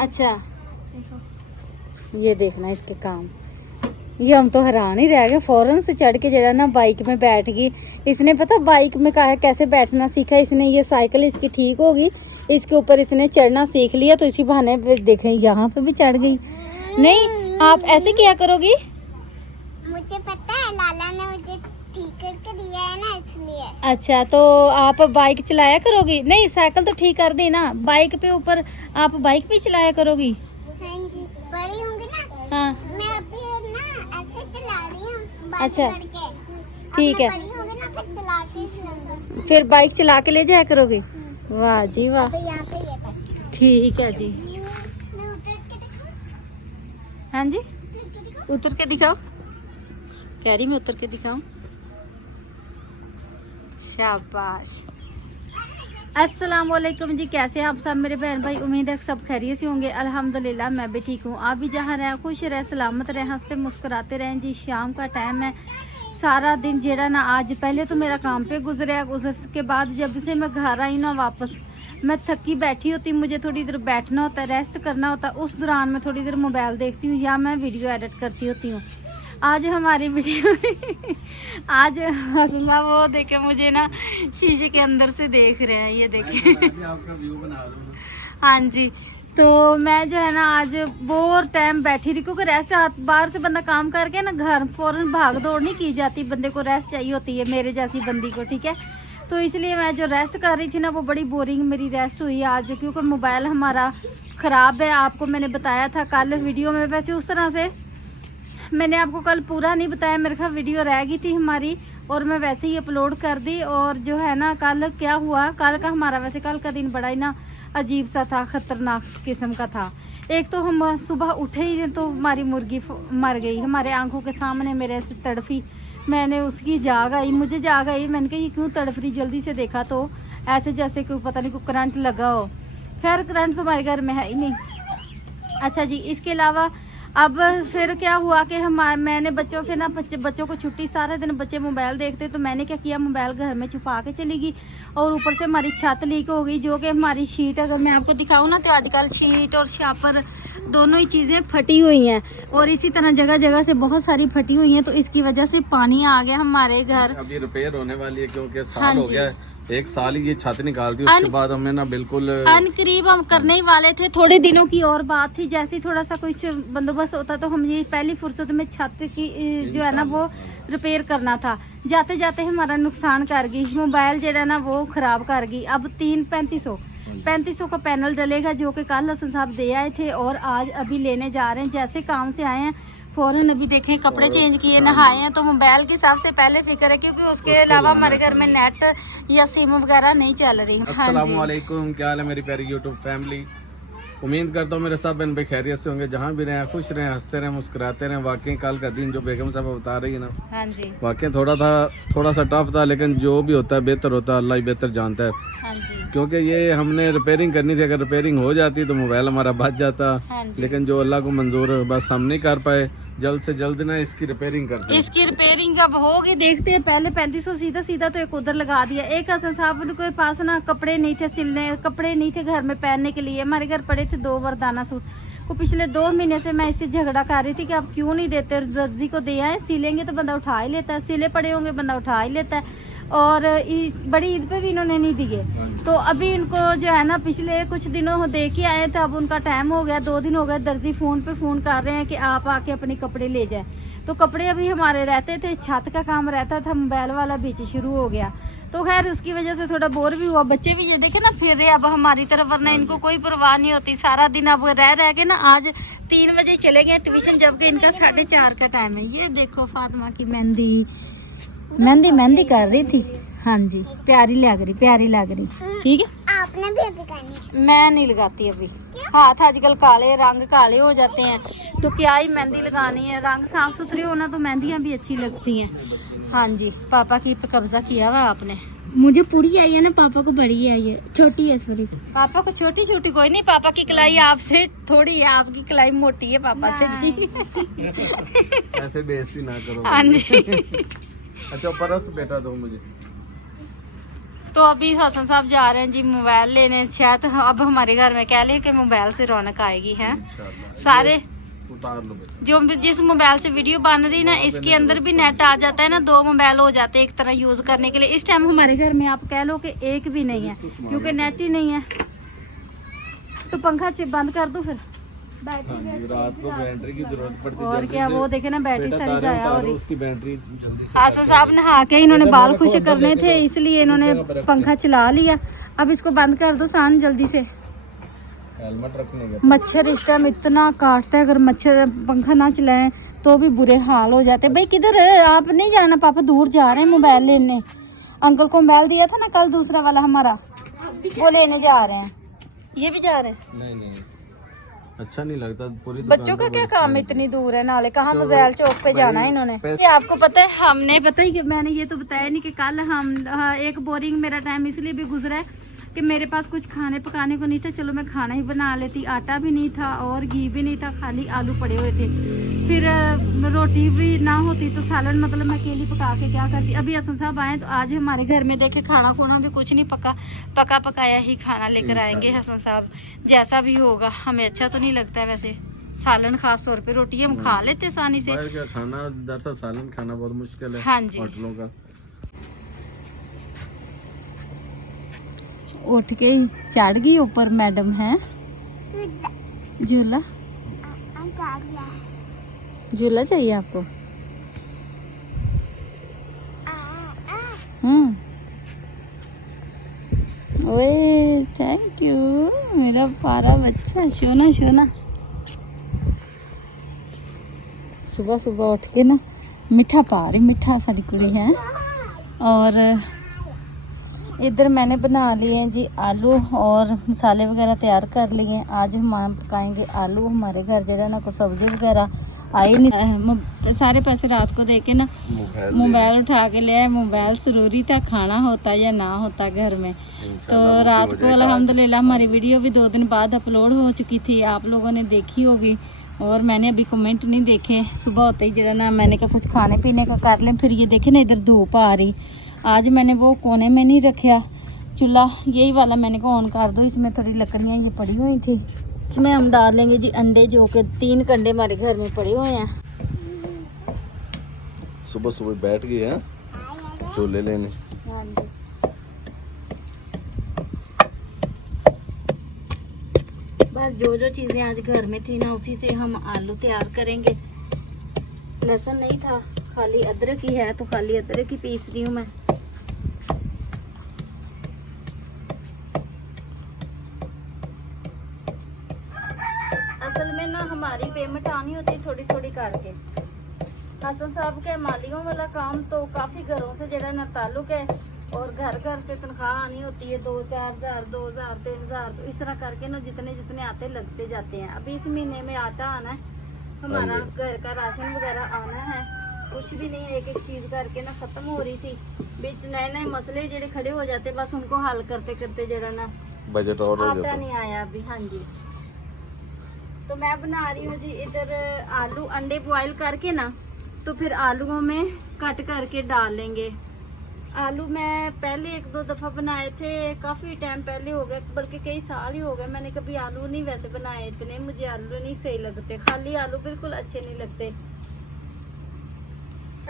अच्छा ये देखना इसके काम, ये हम तो हैरान ही रह गए। फौरन से चढ़ के जरा ना बाइक में बैठ गई। इसने पता बाइक में कहा कैसे बैठना सीखा इसने। ये साइकिल इसकी ठीक होगी, इसके ऊपर इसने चढ़ना सीख लिया, तो इसी बहाने देखें यहाँ पे भी चढ़ गई। नहीं आप ऐसे क्या करोगी? मुझे पता है, लाला ने मुझे ठीक करके दिया है ना, इसलिए। अच्छा तो आप बाइक चलाया करोगी? नहीं साइकिल तो ठीक कर दी ना, बाइक पे ऊपर आप बाइक भी चलाया करोगी? हाँ जी, बड़ी होंगी ना। हाँ मैं अभी ना ऐसे चला रही हूँ। अच्छा, ठीक है। बड़ी होंगी ना फिर चला के चलाऊंगी। फिर बाइक चला के ले जाया करोगी? वाह जी वाह, तो यहाँ पे ये कर। ठीक है जी। मैं उतर के दिखाऊं? हाँ जी उतर के दिखाऊं? उतर के दिखाओ, कह रही मैं उतर के दिखाऊं। शाबाश। अस्सलाम वालेकुम जी, कैसे हैं आप सब मेरे बहन भाई? उम्मीद है सब खैरियत से होंगे। अल्हम्दुलिल्लाह मैं भी ठीक हूँ। आप भी जहाँ रहें खुश रहें, सलामत रहें, हंसते मुस्कुराते रहें जी। शाम का टाइम है, सारा दिन जेड़ा ना आज पहले तो मेरा काम पे गुजरा, गुजर के बाद जब से मैं घर आई ना वापस, मैं थकी बैठी होती, मुझे थोड़ी देर बैठना होता है, रेस्ट करना होता है। उस दौरान मैं थोड़ी देर मोबाइल देखती हूँ या मैं वीडियो एडिट करती होती हूँ। आज हमारी वीडियो आज हसन साहब वो देखे मुझे ना शीशे के अंदर से देख रहे हैं, ये देखे आपका व्यू बना दो। हाँ जी, तो मैं जो है ना आज बहुत टाइम बैठी रही, क्योंकि रेस्ट बाहर से बंदा काम करके ना घर फौरन भाग दौड़ नहीं की जाती, बंदे को रेस्ट चाहिए होती है, मेरे जैसी बंदी को, ठीक है। तो इसलिए मैं जो रेस्ट कर रही थी ना वो बड़ी बोरिंग मेरी रेस्ट हुई आज, क्योंकि मोबाइल हमारा ख़राब है। आपको मैंने बताया था कल वीडियो में, वैसे उस तरह से मैंने आपको कल पूरा नहीं बताया, मेरे ख्याल वीडियो रह गई थी हमारी और मैं वैसे ही अपलोड कर दी। और जो है ना कल क्या हुआ, कल का हमारा वैसे कल का दिन बड़ा ही ना अजीब सा था, ख़तरनाक किस्म का था। एक तो हम सुबह उठे ही तो हमारी मुर्गी मर गई हमारे आंखों के सामने, मेरे से तड़फी। मैंने उसकी जाग आई, मुझे जाग आई, मैंने कहा ये क्यों तड़फ रही, जल्दी से देखा तो ऐसे जैसे कोई पता नहीं कोई करंट लगा हो। खैर करंट तो हमारे घर में है ही नहीं। अच्छा जी, इसके अलावा अब फिर क्या हुआ कि मैंने बच्चों से ना बच्चों को छुट्टी, सारे दिन बच्चे मोबाइल देखते, तो मैंने क्या किया, मोबाइल घर में छुपा के चली गई। और ऊपर से हमारी छत लीक हो गई, जो कि हमारी शीट, अगर मैं आपको दिखाऊं ना तो आजकल शीट और शापर दोनों ही चीज़ें फटी हुई हैं, और इसी तरह जगह जगह से बहुत सारी फटी हुई हैं। तो इसकी वजह से पानी आ गया हमारे घर। अभी रिपेयर होने वाली है, क्योंकि साल हाँ हो जी। गया है, एक साल ही ये छत निकाल दी, उसके बाद हमें ना बिल्कुल अनकरीब हम करने ही वाले थे, थोड़े दिनों की और बात थी। जैसे थोड़ा सा कुछ बंदोबस्त होता तो हम ये पहली फुर्सत में छत की जो है ना वो रिपेयर करना था। जाते जाते हमारा नुकसान कर गई, मोबाइल जो है ना वो ख़राब कर गई। अब 3500 का पैनल डलेगा, जो कि कल हसन साहब दे आए थे और आज अभी लेने जा रहे हैं। जैसे काम से आए हैं फौरन अभी देखें कपड़े चेंज किए, नहाए हैं, तो मोबाइल की सबसे पहले फिक्र है, क्योंकि उसके अलावा हमारे घर में नेट या सिम वगैरह नहीं चल रही। हाँ जी, अस्सलाम वालेकुम, क्या हाल है मेरी प्यारी यूट्यूब फैमिली। उम्मीद करता हूँ मेरे सब बहन भाई खैरियत से होंगे, जहाँ भी रहें खुश रहें, हंसते रहें, मुस्कुराते रहें। वाकई कल का दिन जो बेगम साहब बता रही है ना, हाँ जी, वाकई थोड़ा सा टफ था, लेकिन जो भी होता है बेहतर होता है, अल्लाह ही बेहतर जानता है। हाँ जी, क्योंकि ये हमने रिपेयरिंग करनी थी, अगर रिपेयरिंग हो जाती तो मोबाइल हमारा बच जाता, हाँ जी। लेकिन जो अल्लाह को मंजूर है बस हम नहीं कर पाए। जल्द से जल्द ना इसकी रिपेयरिंग करते हैं। इसकी रिपेयरिंग अब होगी, देखते हैं। पहले 3500 सीधा तो एक उधर लगा दिया। एक हसन साहब के पास ना कपड़े नहीं थे सिलने, कपड़े नहीं थे घर में पहनने के लिए। हमारे घर पड़े थे 2 मर्दाना सूट, वो पिछले 2 महीने से मैं इससे झगड़ा कर रही थी कि आप क्यों नहीं देते, दर्जी को दे आए, सिलेंगे तो बंदा उठा ही लेता है, सिले पड़े होंगे बंदा उठा ही लेता है। और बड़ी ईद पे भी इन्होंने नहीं दिए, तो अभी इनको जो है ना पिछले कुछ दिनों दे के आए थे, अब उनका टाइम हो गया, 2 दिन हो गए। दर्जी फ़ोन पे फ़ोन कर रहे हैं कि आप आके अपने कपड़े ले जाएं। तो कपड़े अभी हमारे रहते थे, छत का काम रहता था, मोबाइल वाला बीच शुरू हो गया, तो खैर उसकी वजह से थोड़ा बोर भी हुआ। बच्चे भी ये देखे ना फिर रहे अब हमारी तरफ, वरना इनको कोई परवाह नहीं होती सारा दिन। अब रह के ना आज 3 बजे चले गए ट्यूशन, जबकि इनका 4:30 का टाइम है। ये देखो फातिमा की मेहंदी कर रही थी। हाँ जी, प्यारी लग रही। ठीक है, आपने भी अभी करनी है? मैं नहीं लगाती अभी, हाथ आजकल काले, रंग काले हो जाते हैं, तो क्या ही मेहंदी लगानी है। रंग साफ सुथरे होना तो मेहंदियाँ भी अच्छी लगती हैं। हाँ जी, पापा की पे कब्जा किया हुआ आपने। मुझे पूरी आई है ना, पापा को बड़ी आई है, छोटी है सॉरी। पापा को छोटी कोई नहीं, पापा की कलाई आपसे थोड़ी है, आपकी कलाई मोटी है पापा से, ठीक है। ऐसे बेइज्जती ना करो। हाँ जी। अच्छा परस बेटा दो मुझे। तो अभी हसन साहब जा रहे हैं जी मोबाइल लेने। शायद अब हमारे घर में कह लें कि मोबाइल से रौनक आएगी है। सारे उतार लो बेटा। जो जिस मोबाइल से वीडियो बन रही ना, इसके अंदर भी नेट आ जाता है ना, 2 मोबाइल हो जाते हैं एक तरह यूज करने के लिए। इस टाइम हमारे घर में आप कह लो कि एक भी नहीं है, क्योंकि नेट ही नहीं है। तो पंखा बंद कर दो फिर। बैटरी रात को बैटरी की जरूरत पड़ती है और क्या, वो देखे ना बैटरी सारी जाया हो रही। उसकी बैटरी जल्दी से आसू साहब नहा के इन्होंने बाल खुश करने थे, इसलिए इन्होंने पंखा चला लिया। अब इसको बंद कर दो सान जल्दी से। हेलमेट रखने का। मच्छर इस टाइम इतना काटता है, अगर मच्छर पंखा ना चलाएं तो भी बुरे हाल हो जाते हैं। भाई किधर आप नहीं जाना, पापा दूर जा रहे हैं मोबाइल लेने। अंकल को मोबाइल दिया था ना कल, दूसरा वाला हमारा, वो लेने जा रहे हैं। ये भी जा रहे हैं। नहीं अच्छा नहीं लगता पूरी बच्चों का क्या काम इतनी दूर है, नाले कहाँ फजैल चौक पे जाना है इन्होंने। ये आपको पता है, हमने पता ही कि मैंने ये तो बताया नहीं कि कल हम एक बोरिंग मेरा टाइम इसलिए भी गुजरा है कि मेरे पास कुछ खाने पकाने को नहीं था। चलो मैं खाना ही बना लेती, आटा भी नहीं था और घी भी नहीं था, खाली आलू पड़े हुए थे। फिर रोटी भी ना होती तो सालन मतलब मैं अकेली पका के क्या करती। अभी हसन साहब आए तो आज हमारे घर में देखे खाना खुना भी कुछ नहीं पका पकाया ही खाना लेकर आएंगे हसन साहब। जैसा भी होगा, हमें अच्छा तो नहीं लगता है वैसे सालन, खास तौर पे रोटी हम खा लेते आसानी से। खाना दरअसल सालन खाना बहुत मुश्किल है हाँ जी। होटलों का। उठ के चढ़ गई ऊपर मैडम है। झूला झूला चाहिए आपको? ओए थैंक यू मेरा प्यारा बच्चा, सोना सोना। सुबह सुबह उठ के ना मिठा पा रही, मिठा सारी कुड़ी है। और इधर मैंने बना लिए हैं जी आलू और मसाले वगैरह तैयार कर लिए हैं। आज हम पकाएंगे आलू। हमारे घर जरा ना कोई सब्जी वगैरह आई नहीं, सारे पैसे रात को दे के ना मोबाइल उठा के ले आए। मोबाइल ज़रूरी था, खाना होता या ना होता घर में। तो रात को अल्हम्दुलिल्लाह हमारी वीडियो भी 2 दिन बाद अपलोड हो चुकी थी, आप लोगों ने देखी होगी। और मैंने अभी कमेंट नहीं देखे, सुबह होते ही जरा ना मैंने कहा कुछ खाने पीने का कर लें। फिर ये देखे ना इधर धूप आ रही। आज मैंने वो कोने में नहीं रखा चूल्हा, यही वाला मैंने कहा ऑन कर दो। इसमें थोड़ी लकड़ियाँ ये पड़ी हुई थी। इसमें हम डाल लेंगे जी अंडे, जो कि 3 कंडे हमारे घर में पड़े हुए हैं। सुबह सुबह बैठ गए हैं चूल्हे लेने। हाँ जी। बस जो चीज़ें आज घर में थी ना, उसी से हम आलू तैयार करेंगे। लहसुन नहीं था, खाली अदरक ही है, तो खाली अदरक ही पीस रही हूँ मैं। असल में ना हमारी पेमेंट आनी होती है थोड़ी थोड़ी करके। हसन साहब के मालियों वाला काम तो काफ़ी घरों से जरा ना ताल्लुक है, और घर घर से तनख्वाह आनी होती है 2-4 हज़ार, 2 हज़ार, 3 हज़ार। तो इस तरह करके ना जितने जितने आते लगते जाते हैं। अभी इस महीने में आटा आना है हमारा, घर का राशन वगैरह आना है। कुछ भी नहीं, एक एक चीज़ करके ना ख़त्म हो रही थी। बीच नए नए मसले जेड़े खड़े हो जाते, बस उनको हल करते करते जरा ना बजट और आटा नहीं आया अभी। हाँ जी। तो मैं बना रही हूँ जी इधर आलू, अंडे बॉईल करके ना, तो फिर आलूओं में कट करके डाल लेंगे। आलू मैं पहले 1-2 दफ़ा बनाए थे, काफ़ी टाइम पहले हो गया, बल्कि कई साल ही हो गए। मैंने कभी आलू नहीं वैसे बनाए इतने, मुझे आलू नहीं सही लगते, खाली आलू बिल्कुल अच्छे नहीं लगते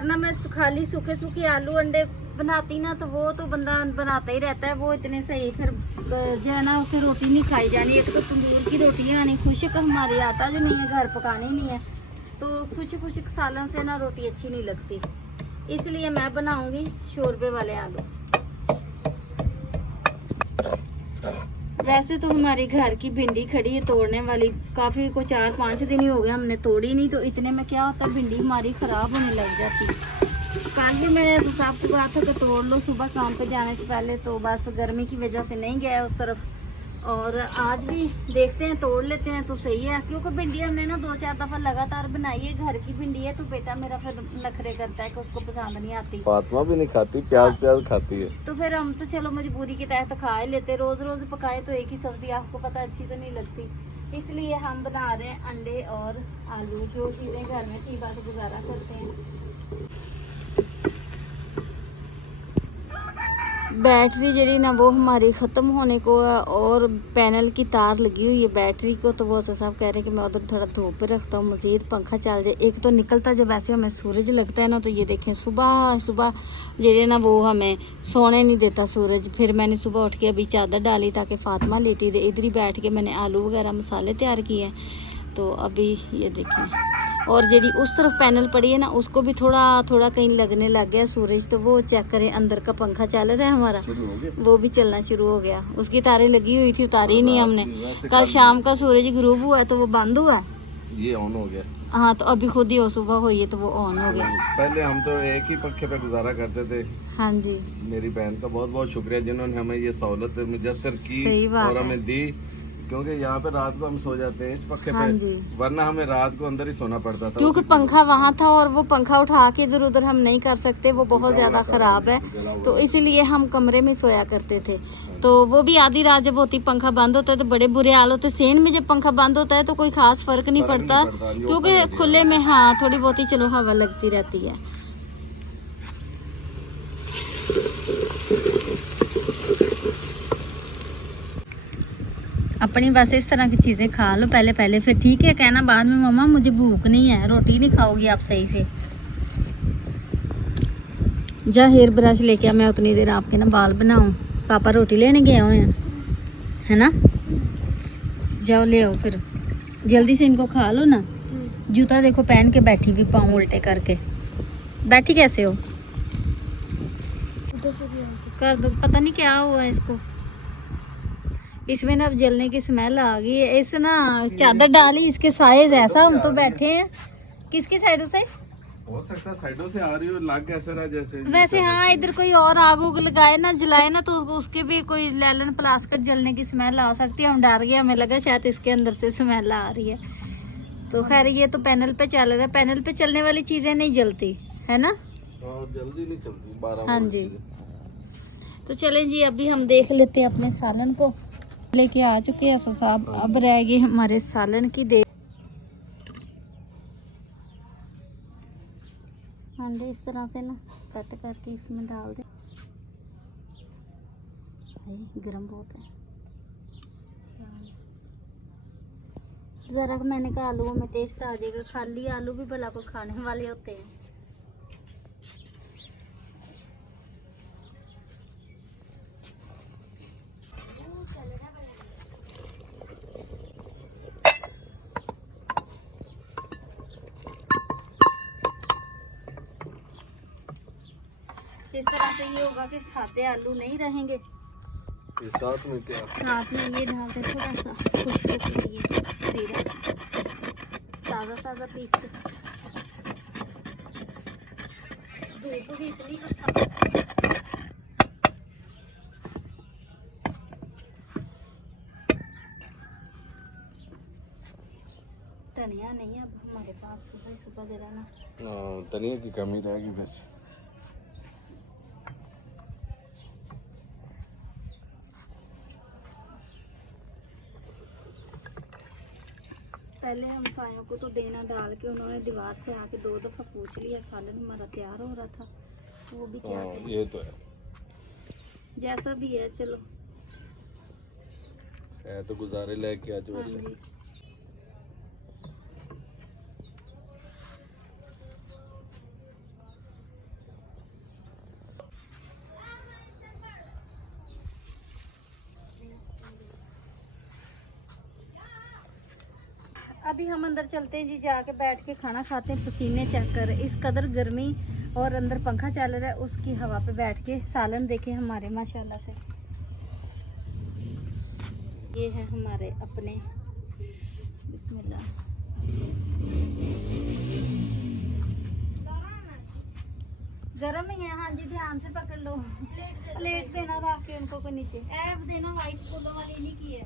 ना। मैं खाली सूखे सूखे आलू अंडे बनाती ना, तो वो तो बंदा बनाता ही रहता है, वो इतने सही फिर जो है ना उससे रोटी नहीं खाई जानी। एक तो तंदूर की रोटियाँ आनी खुशक, हमारे आटा जो नहीं है घर पकानी नहीं है, तो खुशक सालन से ना रोटी अच्छी नहीं लगती। इसलिए मैं बनाऊंगी शोरबे वाले आलू। वैसे तो हमारे घर की भिंडी खड़ी है तोड़ने वाली, काफ़ी को 4-5 दिन ही हो गए हमने तोड़ी नहीं। तो इतने में क्या होता है, भिंडी हमारी ख़राब होने लग जाती। कल भी मैंने साहब को कहा था कि तोड़ लो सुबह काम पे जाने से पहले, तो बस गर्मी की वजह से नहीं गया उस तरफ। और आज भी देखते हैं, तोड़ लेते हैं तो सही है, क्योंकि भिंडी हमने ना 2-4 दफ़ा लगातार बनाई है। घर की भिंडी है तो बेटा मेरा फिर नखरे करता है कि उसको पसंद नहीं आती। फातिमा भी नहीं खाती, प्याज खाती है। तो फिर हम तो चलो मजबूरी के तहत खा ही लेते, रोज़ रोज़ पकाए तो एक ही सब्जी आपको पता अच्छी तो नहीं लगती। इसलिए हम बना रहे हैं अंडे और आलू, जो चीज़ें घर में थी बस गुजारा करते हैं। बैटरी जड़ी ना वो हमारी ख़त्म होने को है और पैनल की तार लगी हुई है बैटरी को, तो वो साहब कह रहे हैं कि मैं उधर थोड़ा धूप पे रखता हूँ, मज़ीद पंखा चल जाए। एक तो निकलता जब ऐसे हमें सूरज लगता है ना, तो ये देखें सुबह सुबह जड़े ना वो हमें सोने नहीं देता सूरज। फिर मैंने सुबह उठ के अभी चादर डाली ताकि फातिमा लेटी रहे, इधर ही बैठ के मैंने आलू वगैरह मसाले तैयार किए हैं। तो अभी ये देखें, और जी उस तरफ पैनल पड़ी है ना, उसको भी थोड़ा थोड़ा कहीं लगने लग गया सूरज, तो वो चेक करें अंदर का पंखा चल रहा है हमारा, वो भी चलना शुरू हो गया। उसकी तारें लगी हुई थी, उतारी नहीं हमने। कल शाम का सूरज ग्रूब हुआ तो वो बंद हुआ, ये ऑन हो गया। हाँ तो अभी खुद ही हो सुबह हुई है तो वो ऑन हो गया। पहले हम तो एक ही पंखे पे गुजारा करते थे। हाँ जी, मेरी बहन का बहुत बहुत शुक्रिया जिन्होंने हमें ये सहूलत मुयस्सर सही की बात और है। हमें दी, क्योंकि यहाँ पे रात को हम सो जाते हैं इस पंखे हाँ पे, जी, वरना हमें रात को अंदर ही सोना पड़ता था। क्योंकि पंखा वहाँ था और वो पंखा उठा के इधर उधर हम नहीं कर सकते, वो बहुत ज़्यादा ख़राब है, तो इसीलिए हम कमरे में सोया करते थे। तो वो भी आधी रात जब होती पंखा बंद होता है तो बड़े बुरे हाल होते। सेन में जब पंखा बंद होता है तो कोई ख़ास फ़र्क नहीं पड़ता, क्योंकि खुले में हाँ थोड़ी बहुत ही चलो हवा लगती रहती है। अपनी बस इस तरह की चीज़ें खा लो पहले पहले, फिर ठीक है कहना बाद में मम्मा मुझे भूख नहीं है, रोटी नहीं खाओगी आप सही से। जा हेयर ब्रश लेके आ, मैं उतनी देर आपके ना बाल बनाऊं। पापा रोटी लेने गए हुए हैं है ना, जाओ ले आओ फिर जल्दी से, इनको खा लो ना। जूता देखो पहन के बैठी हुई, पाँव उल्टे करके बैठी कैसे हो, कर दो। पता नहीं क्या हुआ इसको, इसमें ना अब जलने की स्मेल आ गई है। इस ना चादर डाली, इसके साइज ऐसा, हम तो बैठे हैं किसकी साइडों से, हो सकता है साइडों से आ रही हो, लाग कैसे रहा जैसे वैसे हाँ इधर कोई और आग उग लगाए ना जलाए ना तो उसके भी कोई लैलन प्लास्टिक जलने की स्मेल आ सकती है। हम डर गए, हमें लगा शायद इसके अंदर से स्मेल आ रही है। तो खैर ये तो पैनल पे चल रहा है, पैनल पे चलने वाली चीज़ें नहीं जलती है ना, जल्दी नहीं चलती 12 हाँ जी। तो चलें जी अभी हम देख लेते हैं अपने सालन को, लेके आ चुके हैं साहब, अब रह गई हमारे सालन की देर। अंडे इस तरह से ना कट करके इसमें डाल दे, गरम बहुत है। ज़रा मैंने कहा आलूओं में टेस्ट आ जाएगा, खाली आलू भी भला को खाने वाले होते हैं। इस तरह से ये होगा कि सादे आलू नहीं रहेंगे, साथ में क्या, साथ में ये डाल दे थोड़ा सा खुशबू के लिए जीरा, ताज़ा ताज़ा पीस के। धूप भी इतनी पसंद, धनिया नहीं है अब हमारे पास, सुबह सुबह जरा ना धनिया की कमी रहेगी वैसे। पहले हम सायों को तो देना डाल के, उन्होंने दीवार से आके 2 दफ़ा पूछ लिया, सालन हमारा तैयार हो रहा था, तो वो भी क्या करें, ये तो है, जैसा भी है चलो है तो गुजारे लेके आज हाँ वैसे। जी। अभी हम अंदर चलते हैं जी, जाके बैठ के खाना खाते हैं, पसीने चेक कर, इस कदर गर्मी और अंदर पंखा चल रहा है, उसकी हवा पे बैठ के सालन देखें हमारे माशाल्लाह से। ये है हमारे अपने, बिस्मिल्लाह। गरम ही है, हाँ जी ध्यान से पकड़ लो, प्लेट देना रख के उनको को नीचे, ऐप देना वाइट फूलों वाली नहीं की है।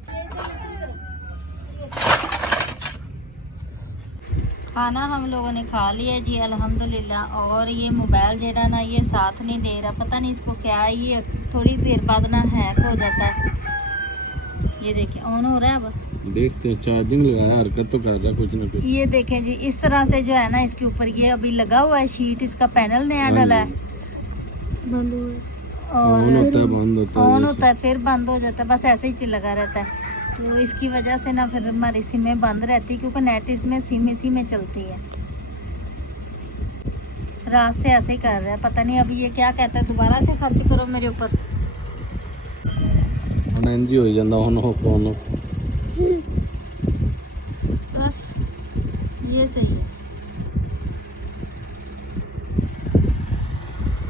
खाना हम लोगों ने खा लिया जी अल्हम्दुलिल्लाह, और ये मोबाइल जेड़ा ना ये साथ नहीं दे रहा, पता नहीं इसको क्या है, ये थोड़ी देर बाद ना हैक हो जाता है। ये देखें ऑन हो रहा है, अब देखते हैं, चार्जिंग लगाया, हरकत तो कर रहा कुछ ना कुछ। ये देखें जी इस तरह से जो है ना इसके ऊपर ये अभी लगा हुआ है शीट, इसका पैनल नया डला है, और ऑन होता है बंद होता है ऑन जैसे। होता है फिर बंद हो जाता है, बस ऐसे ही लगा रहता है। तो इसकी वजह से ना फिर हमारी सिमें बंद रहती है, क्योंकि नेट इसमें सिम इसी में चलती है। रात से ऐसे ही कर रहा है, पता नहीं अभी ये क्या कहता है, दोबारा से खर्च करो मेरे ऊपर। ਹੁਣ ਇੰਜ ਹੀ ਹੋਈ ਜਾਂਦਾ ऑन ऑफ ऑन ऑफ। बस ये सही है।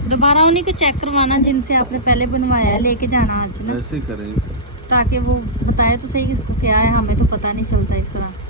दोबारा उन्हीं को चेक करवाना जिनसे आपने पहले बनवाया है, लेके जाना आज ना, ऐसे ही करेंगे। ताकि वो बताए तो सही इसको क्या है, हमें तो पता नहीं चलता इस तरह।